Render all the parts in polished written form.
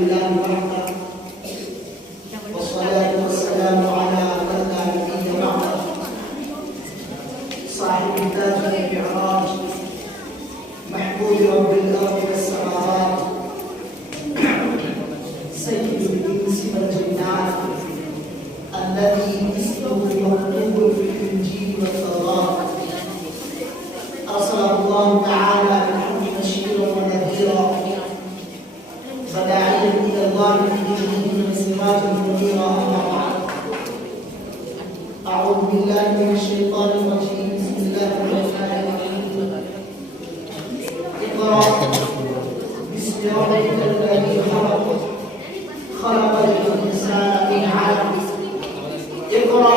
لله وحده والصلاة والسلام على من لا نبي بعده صاحب التاج والمعراج محبوب رب الأرض والسماوات سيد الإنس والجنات الذي اسمه مكتوب في الإنجيل والتوراة أرسله الله تعالى بالحق بشيرا ونذيرا وداعيا إلى الله بإذنه وسراجا منيرا أما بعد أعوذ بالله من الشيطان الرجيم بسم الله الرحمن الرحيم اقرأ باسم ربك الذي خلق خلق الإنسان من علق اقرأ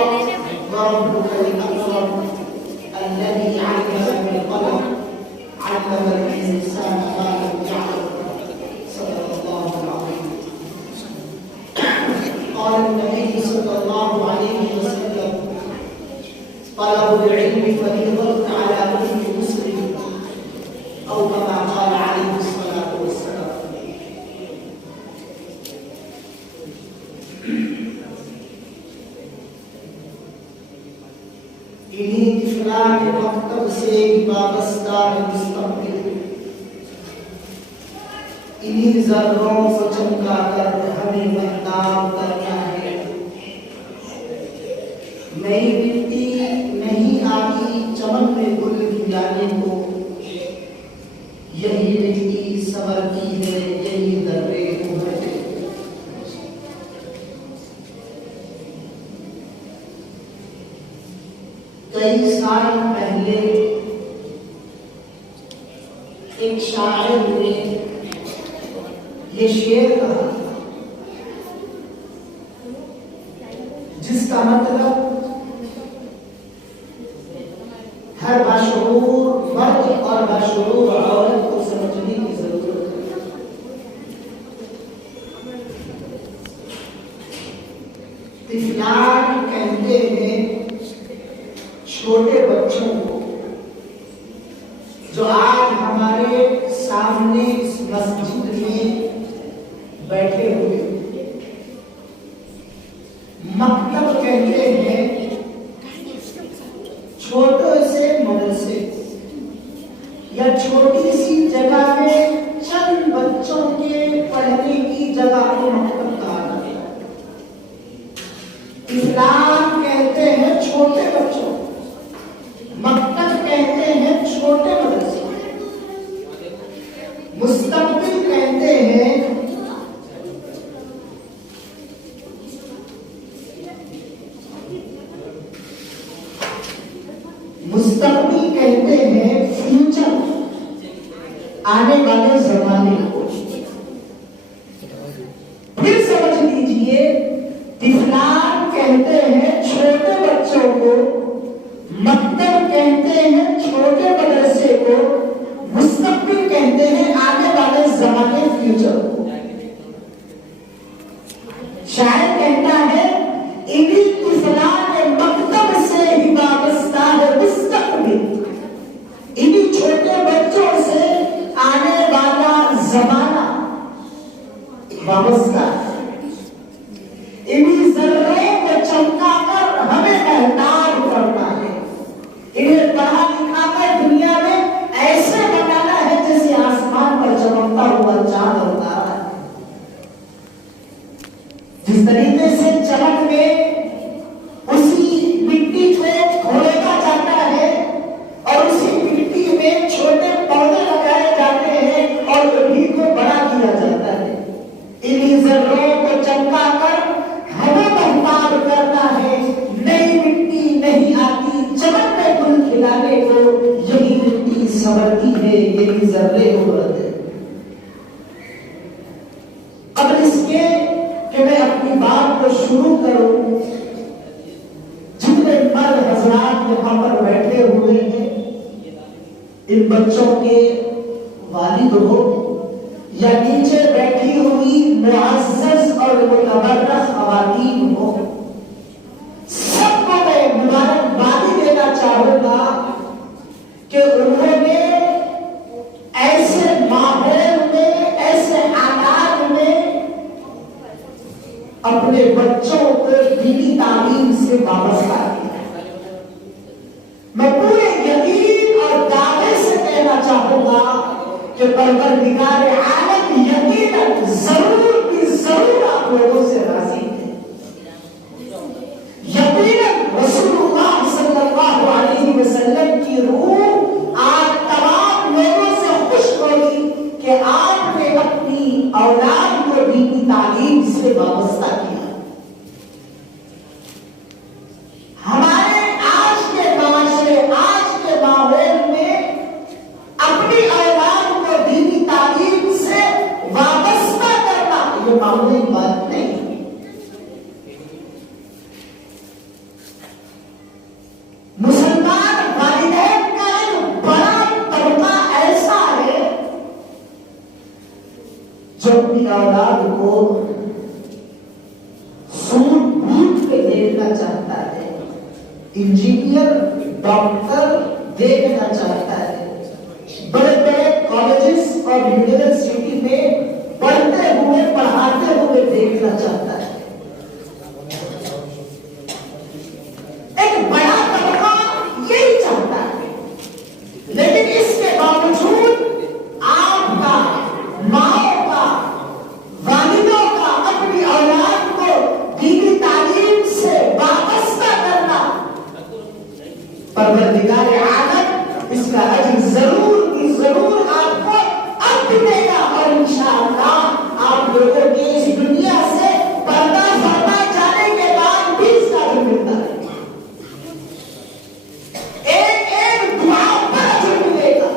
وربك الأكرم الذي علم بالقلم علم الإنسان ما لم يعلم صدق الله العظيم. قال النبي صلى الله عليه وسلم طلب العلم فريضة على كل مسلم أو كما قال عليه الصلاة والسلام. انہی طفلان مکتب سے وابستہ مستقبل انہی ذروں کو چمکا کر ہمیں مہتاب کرنا ہے. نئی مٹی نہیں آتی چمن میں گل کھلانے کو, یہی مٹی سنورتی ہے یہی درے ابھرتے. کئی سال پہلے ایک شاعر نے یہ شعر کہا جس کا مطلب ہر باشعور مرد اور باشعور عورت کو سمجھنے کی ضرورت ہے. طفلان کہتے ہیں چھوٹے بچوں کو جو آج ہمارے سامنے اس مسجد میں بیٹھے ہوئے. مکتب کہتے ہیں چھوٹے سے مدرسے یا چھوٹی سی جگہ میں چند بچوں کے پڑھنے کی جگہ کو مکتب کہا جاتا ہے. اسلام کہتے ہیں چھوٹے بچوں, مکتب کہتے ہیں چھوٹے مدرسے, مستقبل کہتے ہیں فیوچر, آنے والے زمانے کو. پھر سمجھ لیجئے طفلان کہتے ہیں چھوٹے بچوں کو, مکتب کہتے ہیں چھوٹے مدرسے کو, مستقبل کہتے ہیں آنے والے زمانے فیوچر کو. شاعر کہتا ہے انہی طفلان مکتب سے ہی وابستہ ہے مستقبل, انہی چھوٹے بچوں سے آنے والا زمانہ وابستہ ہے. انہی ذروں کو چمکا کر ہمیں احتاب کرنا ہے. انہیں پڑھا لکھا کر دنیا میں ایسے بنانا ہے جیسے آسمان پر چمکتا ہوا چاند اور تارا. جس طریقے سے چمک میں اسی مٹی کو کھودا جاتا ہے اور اسی مٹی میں چھوٹے پودے لگائے جاتے ہیں اور انہیں کو بڑا کیا جاتا ہے. انہیں ذروں کو چمکا کر ہمیں مہتاب کرنا ہے. نئی مٹی نہیں آتی چمن میں گل کھلانے کو, یہی مٹی سنورتی ہے یہی ذرے ابھرتے. قبل اس کے کہ میں اپنی بات کو شروع کروں, جتنے مرد حضرات یہاں پر بیٹھے ہوئے ہیں, ان بچوں کے والد ہو یا نیچے بیٹھی ہوئی معزز اور متبرک خواتین ہو, سب کو میں مبارکبادی دینا چاہوں گا کہ انہوں نے ایسے ماحول میں, ایسے حالات میں اپنے بچوں کو دینی تعلیم سے وابستہ کیا. میں پورے یقین اور دعوے سے کہنا چاہوں گا کہ پروردگار عالم یقیناً ضرور بھی ضرور آپ لوگوں سے راضی ہے. یقیناً رسول اللہ صلی اللہ علیہ وسلم کی روح آج تمام لوگوں سے خوش ہوگی کہ آپ نے اپنی اولاد کو دینی تعلیم سے وابستہ کیا. ہمارے آج کے معاشرے آج کے ماحول میں اپنی اولاد کو دینی تعلیم سے وابستہ کرنا یہ معمولی بات نہیں. مسلمان والدین کا ایک بڑا طبقہ ایسا ہے جو اپنی اولاد کو سوٹ بوٹ کے دیکھنا چاہتا ہے, انجینئر ڈاکٹر دیکھنا چاہتا ہے, بڑے بڑے کالجز اور یونیورسٹی میں پڑھتے ہوئے پڑھاتے ہوئے دیکھنا چاہتا ہے. ایک بڑا طبقہ یہی چاہتا ہے, لیکن اس کے باوجود آپ کا, ماؤں کا, والدوں کا اپنی اولاد کو دینی تعلیم سے وابستہ کرنا, پروردگار عالم اس کا اجر ضرور بھی ضرور آپ کو اب دے گا. اور انشاءاللہ آپ لوگوں کی اس دنیا سے پردہ فرما جانے کے بعد بھی اس کا اجر ملتا ہے. ایک ایک دعا پر اجر ملے گا.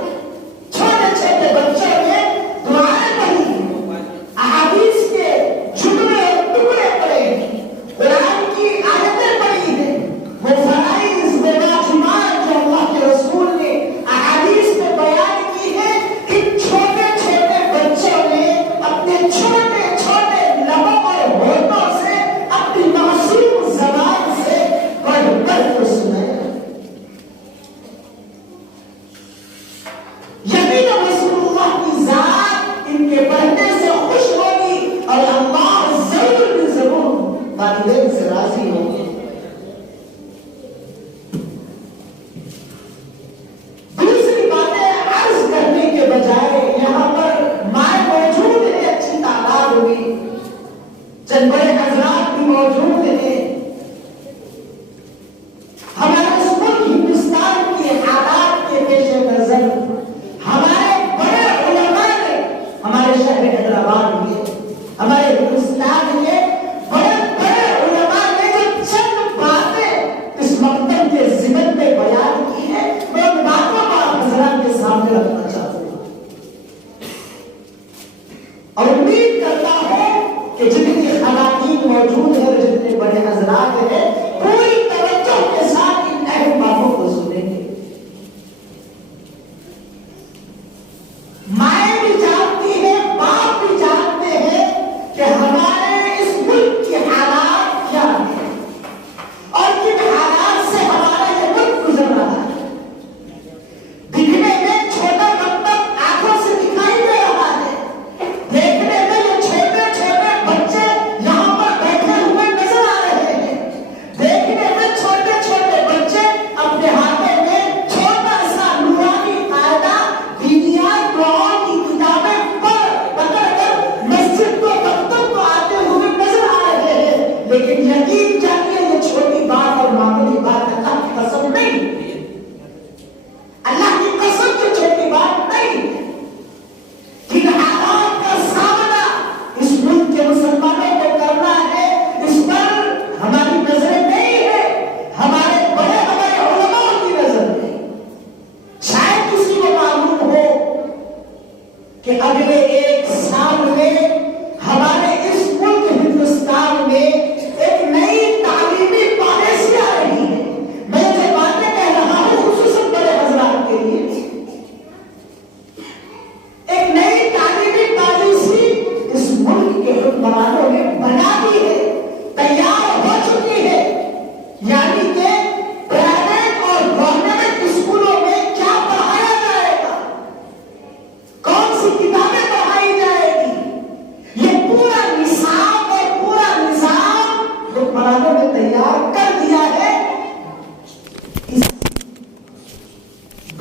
چھوٹے چھوٹے بچوں نے دعائیں پڑھی, احادیث کے جملے اور ٹکڑے پڑھے ہیں, قرآن کی آیتیں پڑھی ہیں, وہ فرائض و واجبات جو اللہ کے رسول نے احادیث میں بیان کی ہے, ان چھوٹے چھوٹے بچوں نے اپنے چھوٹے چھوٹے لبوں اور ہونٹوں سے اپنی معصوم زبان سے پڑھ پڑھ کر سنایا. یقیناً رسول اللہ کی ذات ان کے پڑھنے سے خوش ہوگی اور اللہ ضرور بھی ضرور والدین سے راضی ہوگی. دوسری باتیں عرض کرنے کے بجائے یہاں پر مائیں موجود ہیں, اچھی تعداد ہوئی, چند بڑے حضرات بھی موجود ہیں. ہمارے اس ملک ہندوستان کے حالات کے پیش نظر ہمارے بڑے علماء نے ہمارے شہر حیدرآباد میں, ہمارے ہندوستان کے بڑے بڑے علماء نے جو چند باتیں اس مکتب کے ضمن میں بیان کی ہے, میں ان باتوں کو آپ حضرات کے سامنے رکھنا چاہتا ہوں اور امید کرتا ہوں کہ جتنی خواتین موجود ہیں اور جتنے بڑے حضرات ہیں پوری توجہ کے ساتھ ان اہم باتوں کو سنیں گے. مائیں بھی جانتی ہیں, باپ بھی جانتے ہیں کہ ہمارے اس ملک کی حالات کیا ہیں اور کن حالات سے ہمارا یہ ملک گزر رہا ہے. دکھنے میں چھوٹا مکتب آنکھوں سے دکھائی دے رہا ہے, دیکھنے میں یہ چھوٹے چھوٹے بچے یہاں پر بیٹھے ہوئے نظر آ رہے ہیں,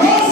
1-2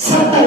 70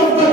90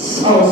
100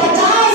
50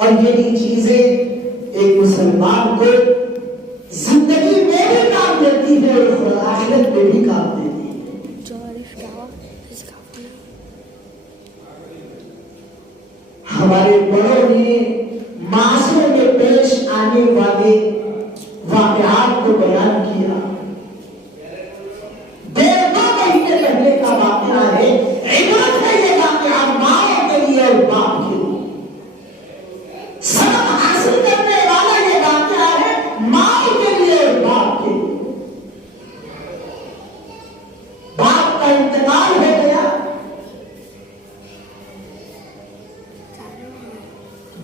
اور یہی چیزیں ایک مسلمان کو زندگی میں بھی کام دیتی ہے اور آخرت میں بھی کام دیتی ہے. ہمارے بڑوں نے معاشرے میں پیش آنے والے واقعات کو بیان کیا. 1.5 مہینے پہلے کا واقعہ ہے. عبرت ہے یہ واقعہ ماں کے لیے اور باپ کے لیے. سبق حاصل کرنے والا یہ واقعہ ہے ماں کے لیے اور باپ کے لیے. باپ کا انتقال ہو گیا.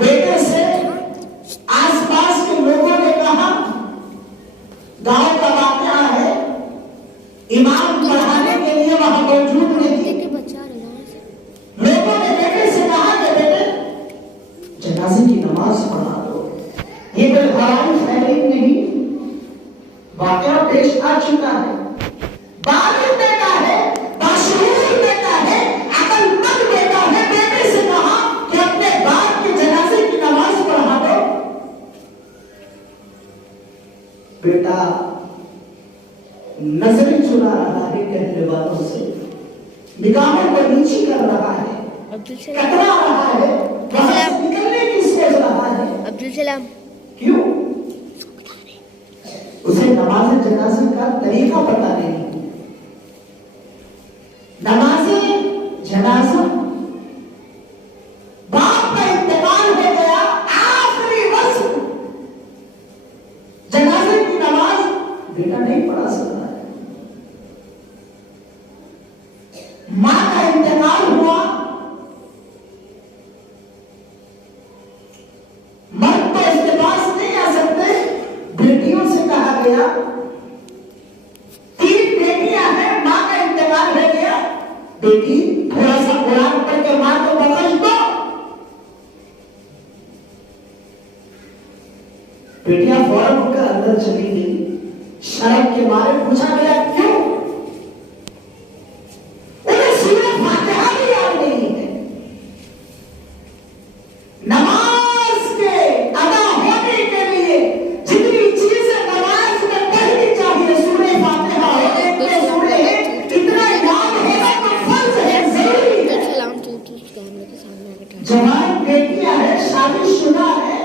بیٹے سے آس پاس کے لوگوں نے کہا، گاؤں کا واقعہ ہے، امام پڑھانے کے لیے وہاں موجود نہیں. لوگوں نے بیٹے سے کہا کہ بیٹے جنازے کی نماز پڑھا دو. یہ کوئی ہوائی خیریت نہیں، واقعہ پیش آ چکا ہے. بالغ بیٹا ہے، باشعور بیٹا ہے، عقل مند بیٹا ہے. بیٹے سے کہا کہ اپنے باپ کے جنازے کی نماز پڑھا دو. بیٹا نظریں چرا رہا ہے کہنے والوں سے، نگاہوں کو نیچی کر رہا ہے، کترا رہا ہے، وہاں سے نکلنے کی سوچ رہا ہے. عبدالسلام کیوں؟ اسے نماز جنازے کا طریقہ پتہ نہیں. نماز جنازہ، باپ کا انتقال ہو گیا، آخری وقت جنازے کی نماز بیٹا نہیں پڑھا سکتا ہے. ماں کا انتقال ہوا، مرد تو اس کے پاس نہیں آ سکتے. بیٹیوں سے کہا گیا، 3 بیٹیاں ہیں، ماں کا انتقال ہو گیا، بیٹی تھوڑا سا قرآن پڑھ کے ماں کو بخش دو. بیٹیاں فوراً اٹھ کر اندر چلی گئی. شرم کے مارے پوچھا گیا کیوں؟ انہیں سورہ فاتحہ بھی یاد نہیں ہے. نماز کے ادا ہونے کے لیے جتنی چیزیں نماز میں پڑھنی چاہیے، سورہ فاتحہ ہو، ایک دو سورے ہیں، اتنا یاد ہونا تو فرض ہے، ضروری ہے. جوان بیٹیاں ہیں، شادی شدہ ہے،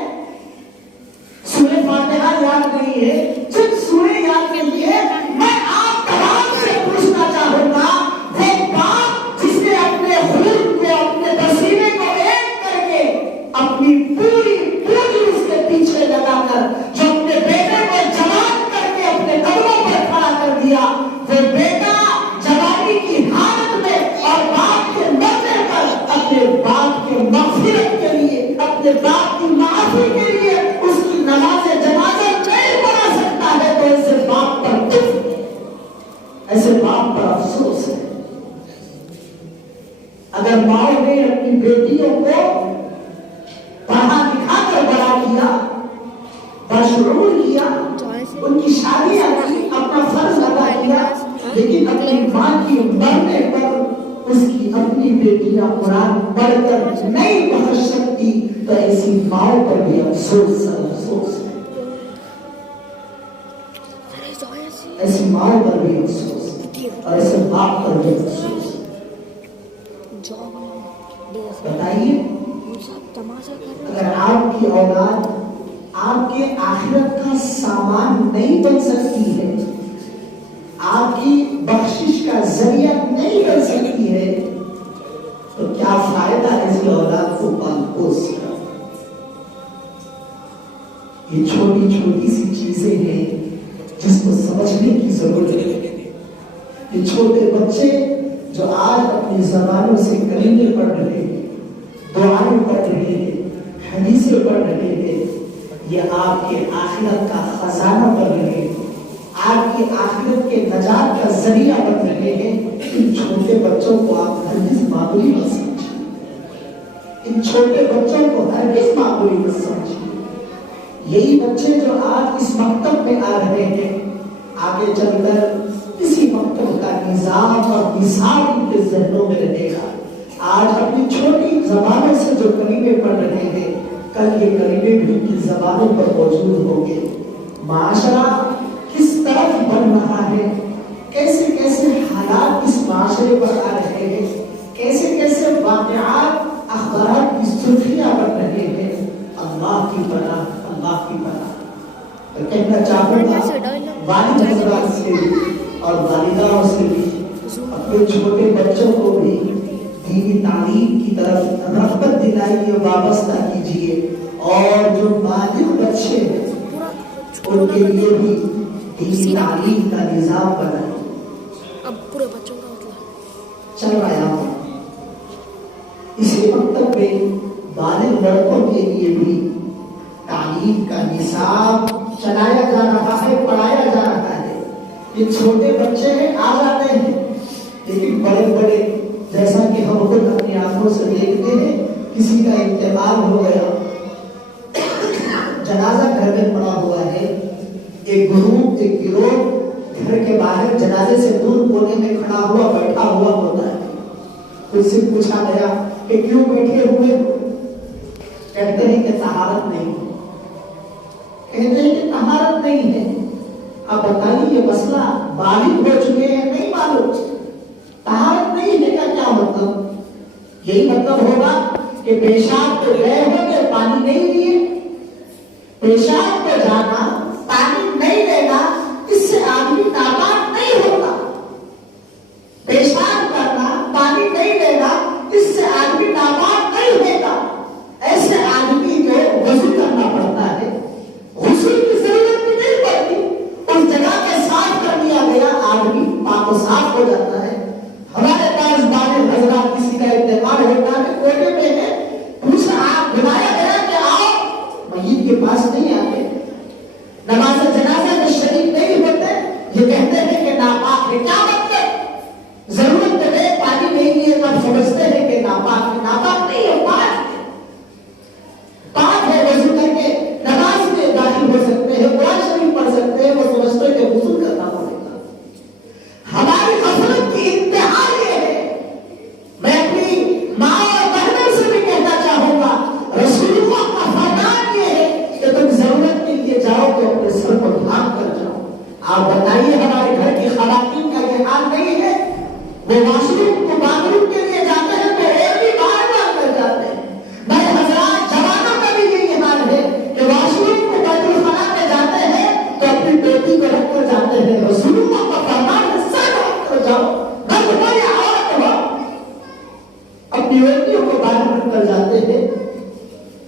سورہ فاتحہ یاد نہیں ہے. جب سورہ یاد نہیں ہے، میں آپ تمام سے پوچھنا چاہوں گا، وہ باپ جس نے اپنے خون کو، اپنے پسینے کو ایک کر کے اپنی پوری اس کے پیچھے لگا کر جو اپنے بیٹے کو جوان کر کے اپنے قدموں پر کھڑا کر دیا، وہ بیٹا جوانی کی حالت میں اور باپ کے مرنے پر اپنے باپ کے مغفرت کے لیے، اپنے باپ کی معافی کے لیے اس کی نماز جنازہ نہیں پڑھا سکتا ہے، تو ایسے باپ پر دکھ، ایسے باپ پر افسوس ہے. اگر ماں نے اپنی بیٹیوں کو پڑھا لکھا کر بڑا کیا، بشعور کیا، ان کی شادیاں کی، اپنا فرض ادا کیا، لیکن اپنی ماں کی مرنے پر اس کی اپنی بیٹیاں قرآن پڑھ کر نہیں بخش سکتی، تو ایسی ماں پر بھی افسوس ہے. ایسی ماں پر بھی افسوس ہے اور ایسے باپ پر بھی افسوس ہے. بتائیے، اگر آپ کی اولاد آپ کے آخرت کا سامان نہیں بن سکتی ہے، آپ کی بخشش کا ذریعہ نہیں بن سکتی ہے، تو کیا فائدہ ایسی اولاد کو پال پوس کر. یہ چھوٹی چھوٹی سی چیزیں ہیں جس کو سمجھنے کی ضرورت ہے. یہ چھوٹے بچے جو آج اپنی زبانوں سے کلمے پڑھ رہے ہیں، دعائیں پڑھ رہے ہیں، حدیثیں پڑھ رہے ہیں، یہ آپ کے آخرت کا خزانہ بن رہے ہیں، آپ کی آخرت کے نجات کا ذریعہ بن رہے ہیں. ان چھوٹے بچوں کو آپ ہرگز معمولی مت سمجھیں. ان چھوٹے بچوں کو ہرگز معمولی مت سمجھیں. یہی بچے جو آج اس مکتب میں آ رہے ہیں، آگے چل کر اسی مکتب کا نظام اور نصاب ان کے ذہنوں میں رہے گا. آج اپنی چھوٹی زبانوں سے جو کلمے پڑھ رہے ہیں، کل یہ کلمے بھی ان کی زبانوں پر موجود ہوں گے. معاشرہ کس طرف بن رہا ہے, کیسے کیسے حالات اس معاشرے پر آ رہے ہیں, کیسے کیسے واقعات اخبارات کی سرخیاں بن رہے ہیں. اللہ کی پناہ, اللہ کی پناہ. میں کہنا چاہوں گا والد حضرات سے اور والداؤں سے بھی اپنے چھوٹے بچوں کو بھی دینی تعلیم کی طرف رغبت دلائیے, وابستہ کیجیے. اور جو بالغ بچے ہیں ان کے لیے بھی دینی تعلیم کا نظام بنائے. اب پورے بچوں کا مطلب چل رہا ہے اسی مکتب میں بالغ لڑکوں کے لیے بھی تعلیم کا نصاب چلایا جا رہا ہے, پڑھایا جا رہا ہے. یہ چھوٹے بچے ہیں, آ جاتے ہیں, لیکن بڑے بڑے جیسا کہ ہم خود اپنی آنکھوں سے دیکھتے ہیں, کسی کا انتقال ہو گیا, جنازہ گھر میں پڑا ہوا ہے, ایک گروہ گھر کے باہر جنازے سے دور کونے میں کھڑا ہوا بیٹھا ہوا ہوتا ہے. اس سے پوچھا گیا کہ کیوں بیٹھے ہوئے, کہتے ہیں کہ طہارت نہیں, کہتے ہیں کہ طہارت نہیں ہے. اب بتائیے یہ مسئلہ بالغ ہو چکے ہیں, نہیں معلوم طہارت نہیں ہے کا کیا مطلب؟ یہی مطلب ہوگا کہ پیشاب تو گئے ہوں گے, پانی نہیں لیے. پیشاب کو جانا, پانی نہیں لینا, اس سے آدمی ناپاک نہیں ہوتا. پیشاب کرنا, پانی نہیں لینا, اس سے آدمی ناپاک نہیں ہوتا. ایسے آدمی کو وضو کرنا پڑتا ہے, غسل کی ضرورت بھی نہیں پڑتی, اس جگہ کے صاف کر دیا گیا, آدمی پاک و صاف ہو جاتا ہے. ہمارے پاس بالغ حضرات کسی کا انتقال ہوتا ہے, کوٹے میں ہے, پوچھا آپ بلایا گیا کہ آؤ, میت کے پاس نہیں آتے, نماز جنازہ میں شریک نہیں ہوتے, یہ کہتے ہیں کہ ناپاک ہے. کیا مطلب؟ ضرورت ہے, پانی نہیں لیے تب سمجھتے ہیں کہ ناپاک ہے. ناپاک نہیں ہے, پاک ہے. پاک ہے, وضو کر کے نماز میں داخل ہو سکتے ہیں, قرآن شریف پڑھ سکتے ہیں. وہ سمجھتے ہیں کہ غسل کرنا پڑے گا. ہماری غفلت کی انتہا یہ ہے. میں اپنی ماں اور بہنوں سے بھی کہنا چاہوں گا, رسول اللہ کا فرمان یہ ہے کہ تم ضرورت کے لیے جاؤ تو اپنے سر کو ڈھانپ کر جاؤ. آپ بتائیے ہمارے گھر کی خواتین کا یہ حال نہیں ہے. وہ واش روم کو باتھ روم کے لیے جاتے ہیں تو اور بھی بار بار کر جاتے ہیں. بڑے حضرات جوانوں کا بھی یہی حال ہے کہ واش روم کو بیت الخلا میں جاتے ہیں تو اپنی بیٹی کو رکھ کر جاتے ہیں. رسول اللہ کا فرمان ہے سر ڈھانپ کر جاؤ. نہ تمہاری عورت ہو, اپنی بیٹیوں کو باہر رکھ کر جاتے ہیں.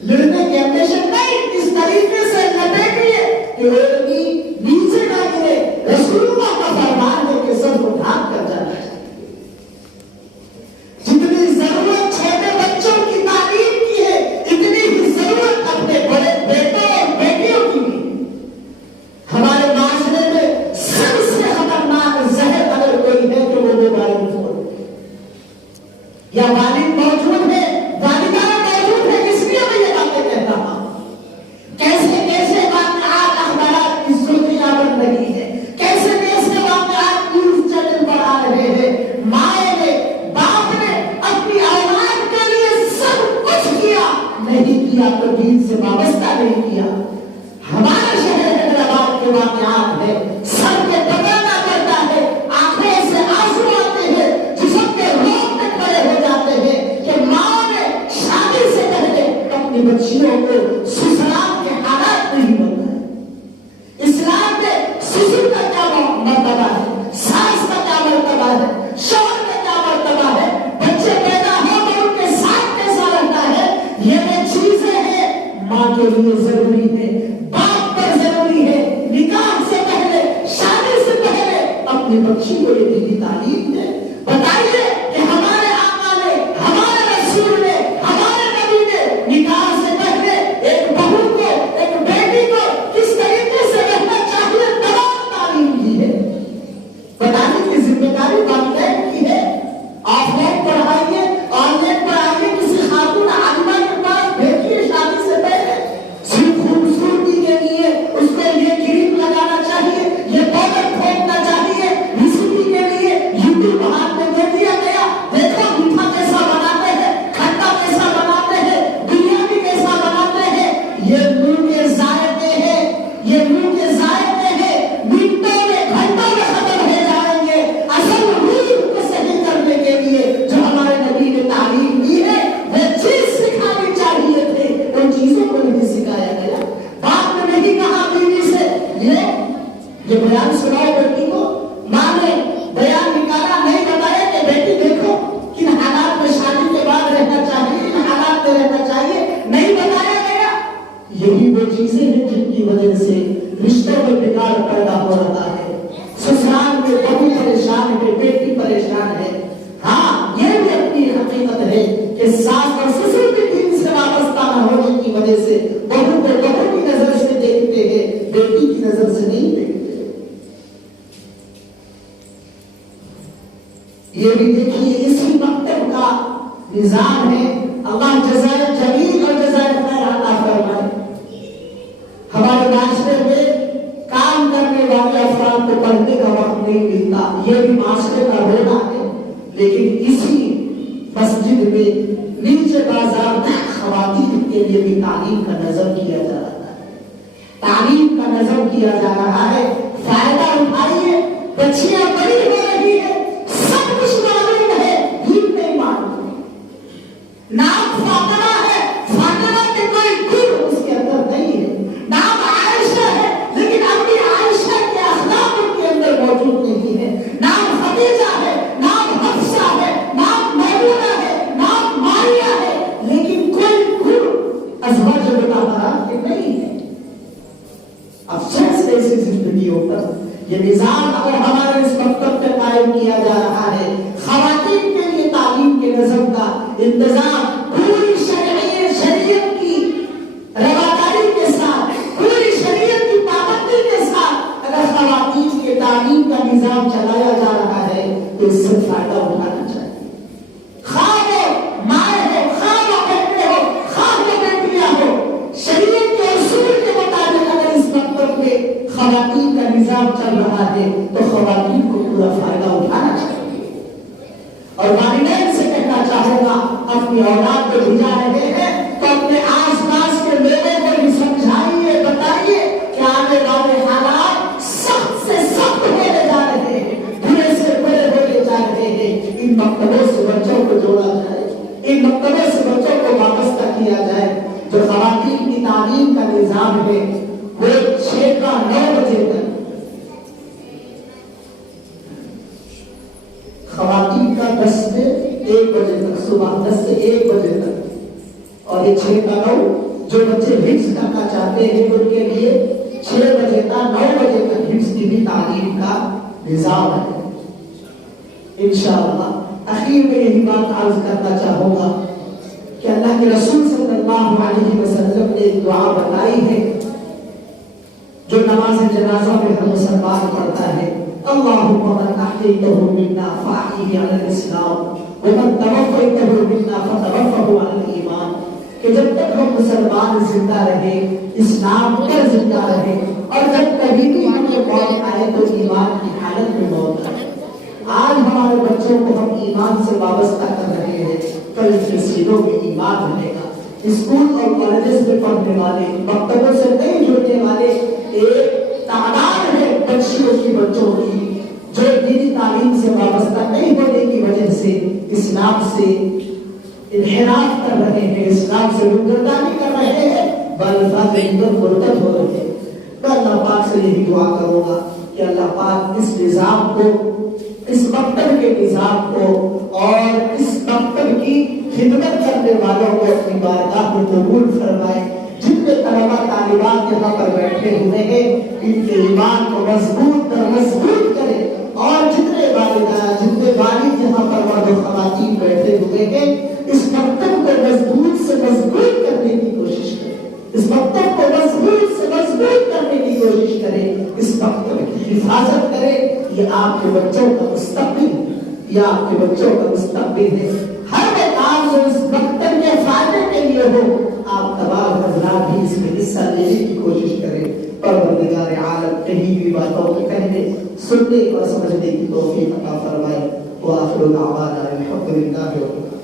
لڑنے کے اندیشے نہیں, اس طریقے سے لپیٹیے کہ لڑکی نیچے نہ گرے. رسول اللہ کا فرمان ہے کہ سب کو ڈھانپ کر جانا ہے. جتنی ضرورت چھوٹے بچوں کی تعلیم کی ہے, اتنی ہی ضرورت اپنے بڑے بیٹوں اور بیٹیوں کی بھی. ہمارے معاشرے میں سب سے خطرناک زہر اگر کوئی ہے تو وہ موبائل فون یا والد موجود ہے, والدہ موجود ہے. اس لیے میں یہ باتیں کہتا ہوں. کیسے کیسے واقعات اخبارات کی سرخیاں بن رہی ہے, کیسے کیسے واقعات نیوز چینل پر آ رہے ہیں. مائیں نے, باپ نے اپنی اولاد کے لیے سب کچھ کیا, نہیں کیا تو دین سے وابستہ نہیں کیا. ہمارے شہر حیدرآباد کے واقعات ہے, سب کو بتانا پڑتا ہے, آنکھوں سے آنسو آتے ہیں, جسم کے روگ تک کھڑے ہو جاتے ہیں کہ ماں نے شادی سے پہلے اپنی بچیوں کو سسرال کے حالات نہیں بتائے. اسلام میں سسر کا کیا مرتبہ ہے, ساس کا کیا مرتبہ ہے, شوہر کا کیا مرتبہ ہے, بچے پیدا ہو تو ان کے ساتھ کیسا رہتا ہے. یہ وہ چیزیں ہیں ماں کے لیے ضروری ہے, باپ پر ضروری ہے. نکاح سے پہلے, شادی سے پہلے اپنی بچی کو یہ دینی تعلیم دے. بتائیے کہ ہمارے آقا نے, ہمارے رسول نے, ہمارے نبی نے نکاح سے پہلے ایک بہو کو, ایک بیٹی کو کس طریقے سے رہنا چاہیے تمام تعلیم دی ہے. بتانے کی ذمہ داری والدین کی ہے. آف لائن پڑھائیے, آن لائن پڑھائیے, کسی خاتون عالمہ کے پاس بھیجیے شادی سے پہلے, صرف یہ بھی دیکھیے اسی مکتب کا نظام ہے. اللہ جزائے جمیل اور جزائے خیر عطا فرمائے. ہمارے معاشرے میں کام کرنے والے افراد کو پڑھنے کا وقت نہیں ملتا، یہ بھی معاشرے کا رونا ہے. لیکن اسی مسجد میں نیچے بازار خواتین کے لیے بھی تعلیم کا نظم کیا جا رہا ہے. تعلیم کا نظم کیا جا رہا ہے. فائدہ اٹھائیے. بچیاں بڑی ہو رہی ہے، سب کچھ معلوم ہے، دین نہیں معلوم. نام فاطمہ ہے، فاطمہ کے کوئی گن اس کے اندر نہیں ہے. نام عائشہ ہے لیکن اپنی عائشہ کے اخلاق ان کے اندر موجود نہیں ہے. نام خدیجہ ہے، نام حفصہ ہے، نام میمونہ ہے، نام ماریہ ہے، لیکن کوئی گن ازواج مطہرات کے نہیں ہے. افسوس ایسی زندگیوں پر یہ نظام اگر ہمارے اس مکتب میں قائم کیا جا رہا ہے، خواتین کے لیے تعلیم کے نظم کا انتظام پوری شریعت کی رواداری کے ساتھ، پوری شریعت کی پابندی کے ساتھ اگر خواتین کے تعلیم کا نظام چلایا جا رہا ہے تو اس سے فائدہ اٹھانا چاہیے. خواہ وہ مائیں ہو، خواہ وہ بہنیں ہو، خواہ وہ بیٹیاں ہو، شریعت کے اصول کے مطابق اگر اس مکتب میں خواتین کا نظام چل رہا ہے تو خواتین کو پورا فائدہ اٹھانا چاہیے. اور والدین سے کہنا چاہوں گا، اپنی اولاد کو بھیجا رہے ہیں تو اپنے آس پاس کے لوگوں کو بھی سمجھائیے، بتائیے کہ آنے والے حالات سخت سے سخت ہونے جا رہے ہیں، برے سے برے ہونے جا رہے ہیں. ان مکتبوں سے بچوں کو جوڑا جائے، ان مکتبوں سے بچوں کو وابستہ کیا جائے. جو خواتین کی تعلیم کا نظام ہے وہ 6 سے 9 بجے تک، خواتین کا 10 سے 1 بجے تک، صبح 10 سے 1 بجے تک. اور یہ 6 سے 9 جو بچے حفظ کرنا چاہتے ہیں ان کے لیے 6 بجے سے 9 بجے تک حفظ کی بھی تعلیم کا نظام ہے. انشاءاللہ اخیر میں یہی بات عرض کرنا چاہوں گا کہ اللہ کے رسول صلی اللہ علیہ وسلم نے ایک دعا بتائی ہے جو نماز جنازہ میں ہر مسلمان پڑھتا ہے. اللہم من احییتہ منا فاحیہ علی الاسلام ومن توفیتہ منا فتوفہ علی الایمان. کہ جب تک ہم مسلمان زندہ رہے، اسلام پر زندہ رہے، اور جب کبھی بھی ہمیں موت آئے تو ایمان کی حالت میں موت آئے. آج ہمارے بچوں کو ہم ایمان سے وابستہ کر رہے ہیں، کل ان کے سینوں میں ایمان رہے گا. اسکول اور کالجز میں پڑھنے والے، مکتبوں سے نہیں جڑنے والے ایک تعداد ہے بچیوں کی، بچوں کی جو دینی تعلیم سے وابستہ نہیں ہونے کی وجہ سے اسلام سے انحراف کر رہے ہیں، اسلام سے روگردانی کر رہے ہیں، بالفاظ مرتد ہو رہے ہیں. میں اللہ پاک سے یہی دعا کروں گا کہ اللہ پاک اس نظام کو، اس مکتب کے نظام کو اور اس مکتب کی خدمت کرنے والوں کو اپنی بارگاہ میں قبول فرمائے. جتنے طلبہ طالبات یہاں پر بیٹھے ہوئے ہیں ان کے ایمان کو مضبوط کرے، اور جتنے والد یہاں پر مرد و خواتین بیٹھے ہوئے ہیں اس مکتب کو مضبوط سے مضبوط کرنے کی کوشش کرے، اس مکتب کو مضبوط سے مضبوط کرنے کی کوشش کرے، اس مکتب کی حفاظت کرے. یہ آپ کے بچوں کا مستقبل، یہ آپ کے بچوں کا مستقبل ہے. ہر وہ کام جو اس مکتب کے فائدے کے لیے ہو آپ تمام حضرات بھی اس میں حصہ لینے کی کوشش کریں. پروردگار عالم کہیں بھی باتوں کو کہنے، سننے اور سمجھنے کی توفیق عطا فرمائے. وآخر دعوانا الحمد للہ رب العالمین.